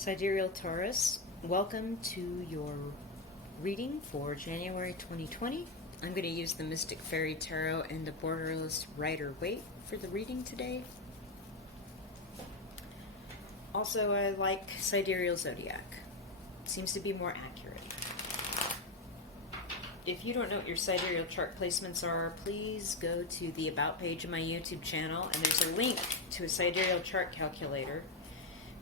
Sidereal Taurus, welcome to your reading for January 2020. I'm going to use the Mystic Fairy Tarot and the Borderless Rider-Waite for the reading today. Also, I like Sidereal Zodiac. Seems to be more accurate. If you don't know what your sidereal chart placements are, please go to the About page of my YouTube channel, and there's a link to a sidereal chart calculator.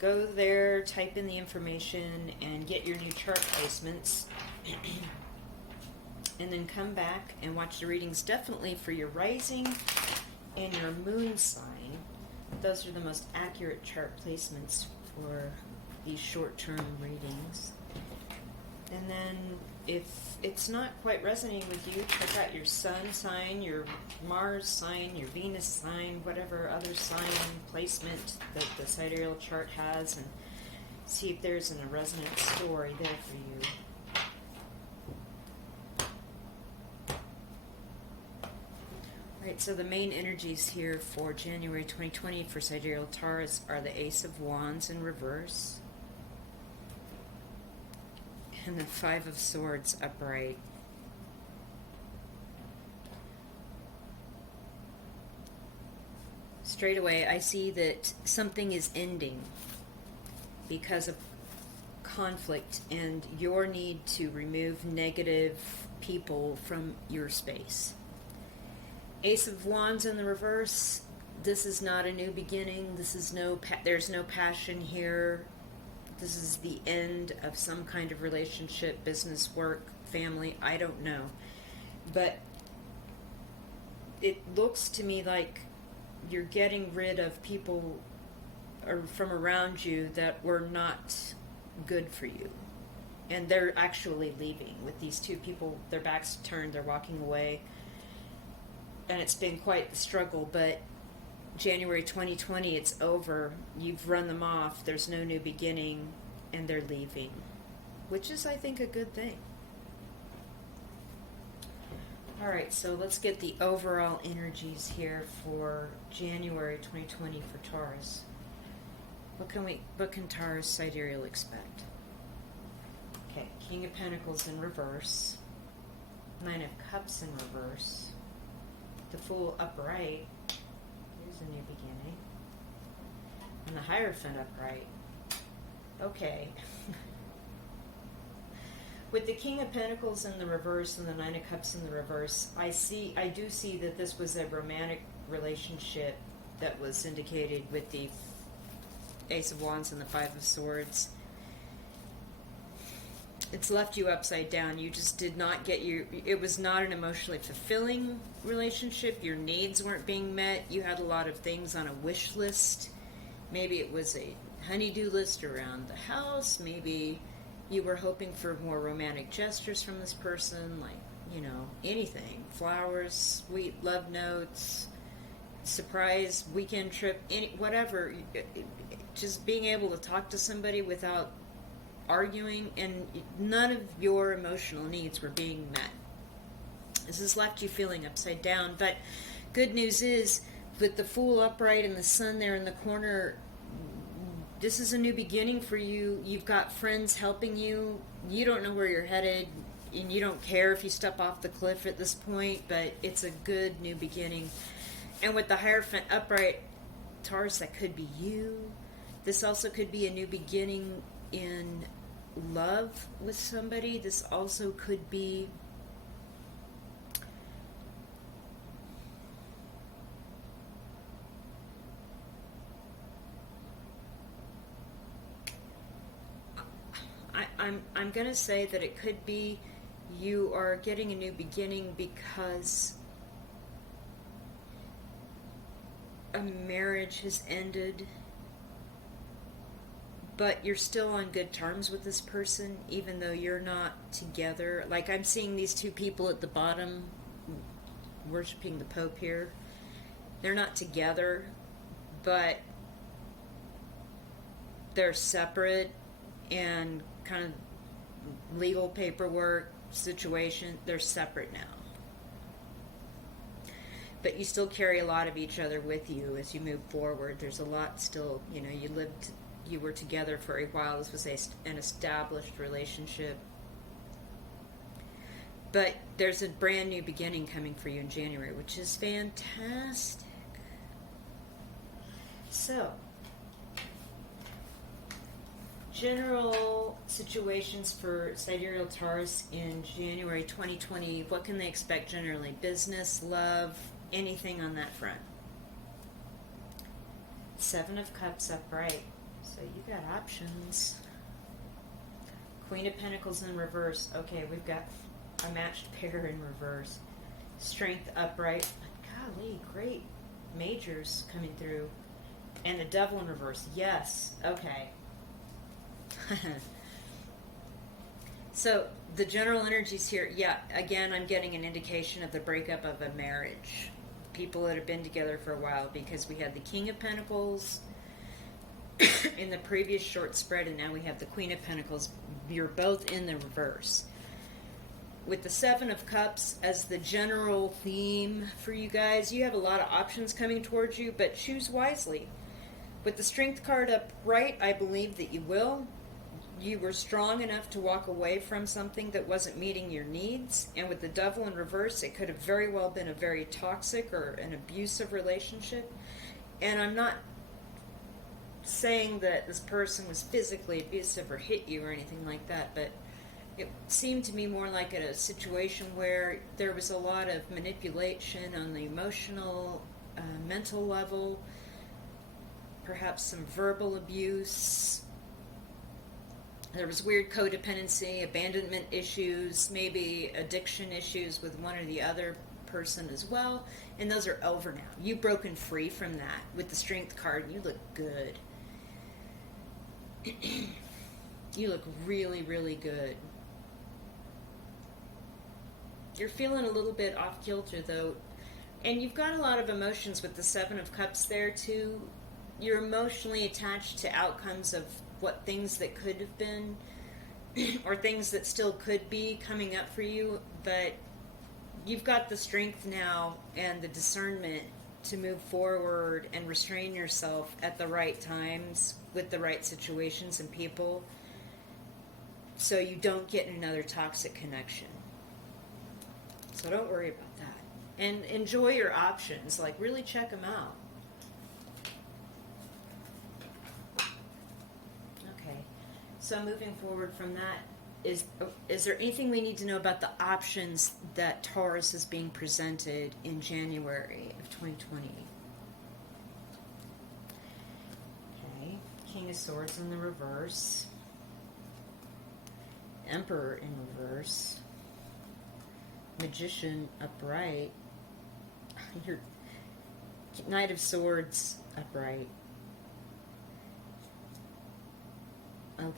Go there, type in the information, and get your new chart placements. And then come back and watch the readings, definitely for your rising and your moon sign. Those are the most accurate chart placements for these short-term readings. And then if it's not quite resonating with you, check out your sun sign, your Mars sign, your Venus sign, whatever other sign placement that the sidereal chart has, and see if there's a resonant story there for you. Alright, so the main energies here for January 2020 for Sidereal Taurus are the Ace of Wands in reverse, and the Five of Swords upright. Straight away, I see that something is ending because of conflict and your need to remove negative people from your space. Ace of Wands in the reverse, this is not a new beginning. This is there's no passion here. This is the end of some kind of relationship, business, work, family, I don't know. But it looks to me like you're getting rid of people from around you that were not good for you. And they're actually leaving with these two people, their backs turned, they're walking away. And it's been quite the struggle, but January 2020, it's over. You've run them off. There's no new beginning, and they're leaving, which is, I think, a good thing. All right, so let's get the overall energies here for January 2020 for Taurus. What can Taurus sidereal expect? Okay, King of Pentacles in reverse, Nine of Cups in reverse, the Fool upright. Here's a new beginning. And the Hierophant upright. Okay. With the King of Pentacles in the reverse and the Nine of Cups in the reverse, I do see that this was a romantic relationship that was indicated with the Ace of Wands and the Five of Swords. It's left you upside down. You just did not get it was not an emotionally fulfilling relationship. Your needs weren't being met. You had a lot of things on a wish list. Maybe it was a honey-do list around the house. Maybe you were hoping for more romantic gestures from this person, like, anything. Flowers, sweet love notes, surprise weekend trip, whatever. Just being able to talk to somebody without arguing, and none of your emotional needs were being met. This has left you feeling upside down, but good news is, with the Fool upright and the Sun there in the corner, this is a new beginning for you. You've got friends helping you. You don't know where you're headed, and you don't care if you step off the cliff at this point, but it's a good new beginning. And with the Hierophant upright, Taurus, that could be you. This also could be a new beginning in love with somebody. This also could be I'm going to say that it could be you are getting a new beginning because a marriage has ended, but you're still on good terms with this person, even though you're not together. Like, I'm seeing these two people at the bottom worshiping the Pope here. They're not together, but they're separate, and kind of legal paperwork situation, they're separate now. But you still carry a lot of each other with you as you move forward. There's a lot still, you lived you were together for a while. This was an established relationship. But there's a brand new beginning coming for you in January, which is fantastic. So, general situations for Sidereal Taurus in January 2020. What can they expect generally? Business, love, anything on that front. Seven of Cups upright. So you got options. Queen of Pentacles in reverse. Okay, we've got a matched pair in reverse. Strength upright. Golly, great majors coming through. And the Devil in reverse. Yes. Okay. So the general energies here, yeah, again, I'm getting an indication of the breakup of a marriage. People that have been together for a while, because we had the King of Pentacles in the previous short spread, and now we have the Queen of Pentacles. You're both in the reverse. With the Seven of Cups as the general theme for you guys, you have a lot of options coming towards you, but choose wisely. With the Strength card upright, I believe that you will. You were strong enough to walk away from something that wasn't meeting your needs. And with the Devil in reverse, it could have very well been a very toxic or an abusive relationship. And I'm not saying that this person was physically abusive or hit you or anything like that, but it seemed to me more like a situation where there was a lot of manipulation on the emotional, mental level, perhaps some verbal abuse. There was weird codependency, abandonment issues, maybe addiction issues with one or the other person as well. And those are over now. You've broken free from that. With the Strength card, you look good. You look really, really good. You're feeling a little bit off kilter, though. And you've got a lot of emotions with the Seven of Cups there, too. You're emotionally attached to outcomes of what things that could have been or things that still could be coming up for you, but you've got the strength now and the discernment to move forward and restrain yourself at the right times with the right situations and people, so you don't get in another toxic connection. So don't worry about that. And enjoy your options. Like, really check them out. Okay. So moving forward from that, is there anything we need to know about the options that Taurus is being presented in January of 2020? Okay. King of Swords in the reverse. Emperor in reverse. Magician upright. Your Knight of Swords upright. Okay.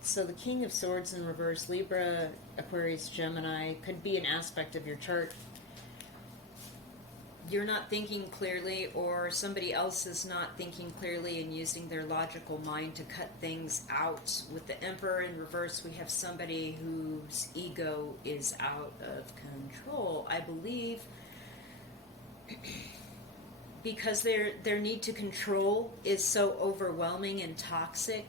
So the King of Swords in reverse, Libra, Aquarius, Gemini, could be an aspect of your chart. You're not thinking clearly, or somebody else is not thinking clearly and using their logical mind to cut things out. With the Emperor in reverse, we have somebody whose ego is out of control, I believe, because their need to control is so overwhelming and toxic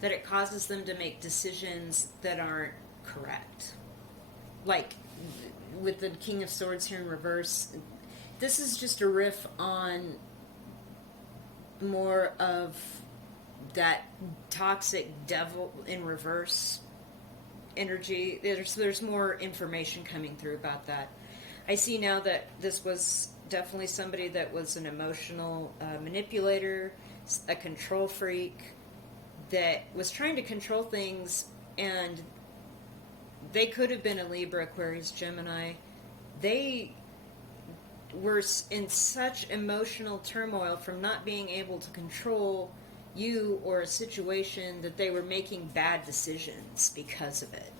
that it causes them to make decisions that aren't correct. Like with the King of Swords here in reverse, this is just a riff on more of that toxic devil in reverse energy. There's more information coming through about that. I see now that this was definitely somebody that was an emotional manipulator, a control freak, that was trying to control things, and they could have been a Libra, Aquarius, Gemini. They were in such emotional turmoil from not being able to control you or a situation that they were making bad decisions because of it.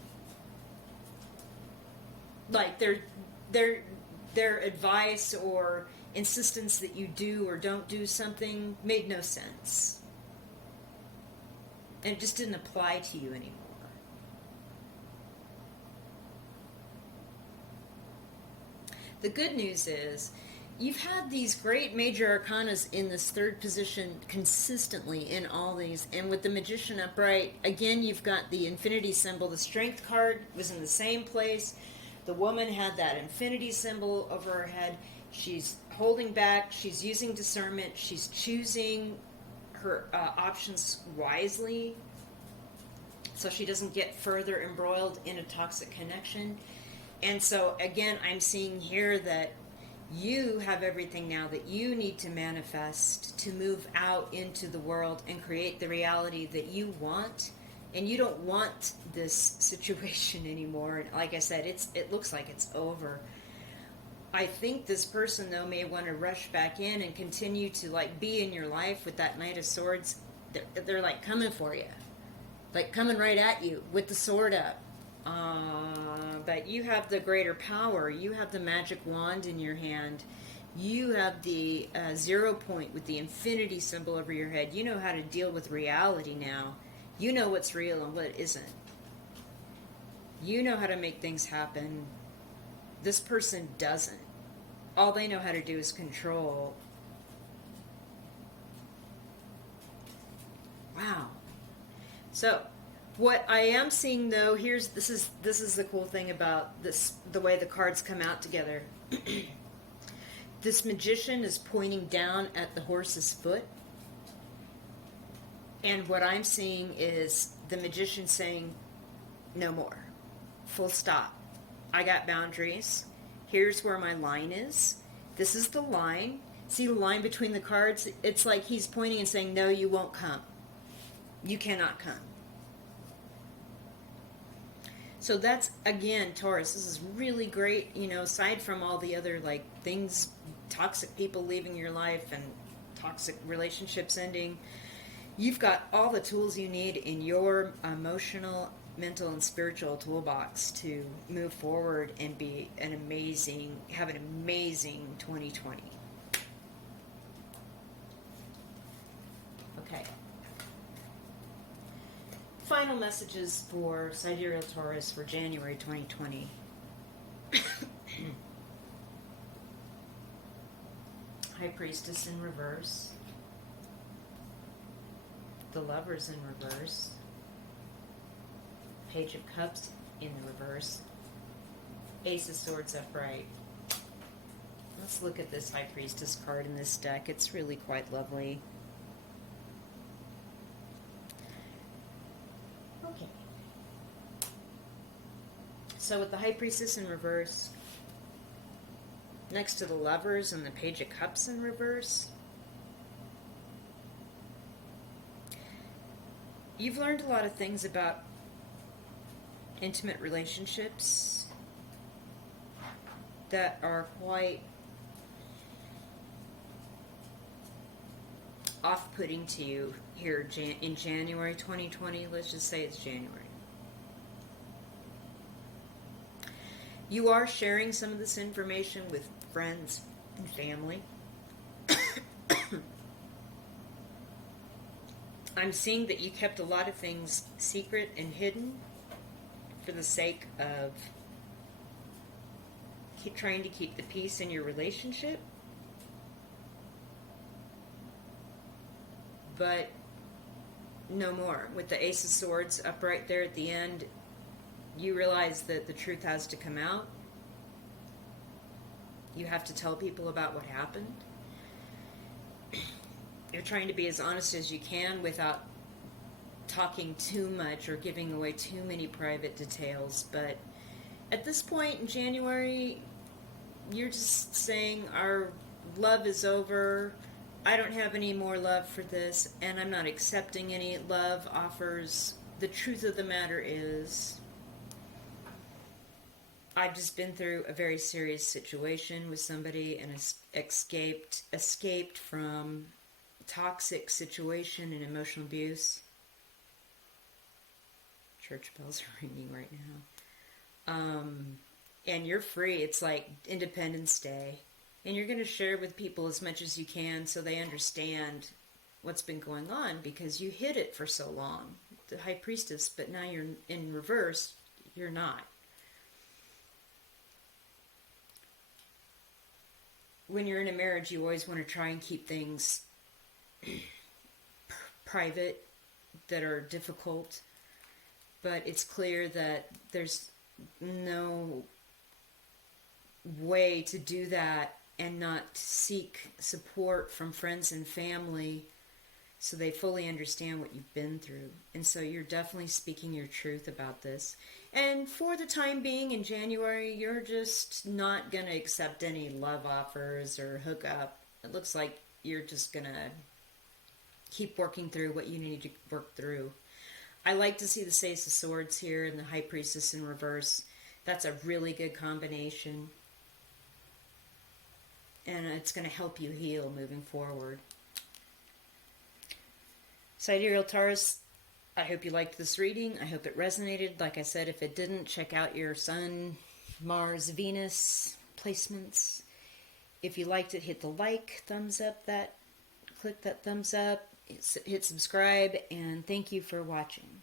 Like their advice or insistence that you do or don't do something made no sense. And it just didn't apply to you anymore. The good news is you've had these great major arcanas in this third position consistently in all these, and with the Magician upright, again, you've got the infinity symbol. The Strength card was in the same place. The woman had that infinity symbol over her head. She's holding back. She's using discernment. She's choosing her options wisely so she doesn't get further embroiled in a toxic connection. And so, again, I'm seeing here that you have everything now that you need to manifest to move out into the world and create the reality that you want. And you don't want this situation anymore. And like I said, it looks like it's over. I think this person, though, may want to rush back in and continue to, like, be in your life with that Knight of Swords. They're like, coming for you. Like, coming right at you with the sword up. But you have the greater power. You have the magic wand in your hand. You have the 0 point with the infinity symbol over your head. You know how to deal with reality now. You know what's real and what isn't. You know how to make things happen. This person doesn't. All they know how to do is control. Wow. So, what I am seeing, though, this is the cool thing about this, the way the cards come out together. This Magician is pointing down at the horse's foot. And what I'm seeing is the Magician saying, no more. Full stop. I got boundaries. Here's where my line is. This is the line. See the line between the cards? It's like he's pointing and saying, no, you won't come. You cannot come. So that's, again, Taurus, this is really great, you know, aside from all the other, like, things, toxic people leaving your life and toxic relationships ending. You've got all the tools you need in your emotional, mental, and spiritual toolbox to move forward and have an amazing 2020. Okay. Final messages for Sidereal Taurus for January 2020. High Priestess in reverse. The Lovers in reverse. Page of Cups in the reverse. Ace of Swords upright. Let's look at this High Priestess card in this deck. It's really quite lovely. Okay. So with the High Priestess in reverse, next to the Lovers and the Page of Cups in reverse, you've learned a lot of things about intimate relationships that are quite off-putting to you here in January 2020. Let's just say it's January. You are sharing some of this information with friends and family. I'm seeing that you kept a lot of things secret and hidden for the sake of trying to keep the peace in your relationship. But no more. With the Ace of Swords up right there at the end, you realize that the truth has to come out. You have to tell people about what happened. You're trying to be as honest as you can without talking too much or giving away too many private details. But at this point in January, you're just saying our love is over. I don't have any more love for this, and I'm not accepting any love offers. The truth of the matter is, I've just been through a very serious situation with somebody and escaped from toxic situation and emotional abuse. Church bells are ringing right now. And you're free. It's like Independence Day. And you're going to share with people as much as you can so they understand what's been going on, because you hid it for so long, the High Priestess, but now you're in reverse, you're not. when you're in a marriage, you always want to try and keep things private that are difficult, but it's clear that there's no way to do that and not seek support from friends and family so they fully understand what you've been through. And so you're definitely speaking your truth about this. And for the time being, in January, you're just not going to accept any love offers or hook up. It looks like you're just going to keep working through what you need to work through. I like to see the Ace of Swords here and the High Priestess in reverse. That's a really good combination. And it's going to help you heal moving forward. Sidereal Taurus, I hope you liked this reading. I hope it resonated. Like I said, if it didn't, check out your Sun, Mars, Venus placements. If you liked it, hit the like, thumbs up that, click that thumbs up, hit subscribe, and thank you for watching.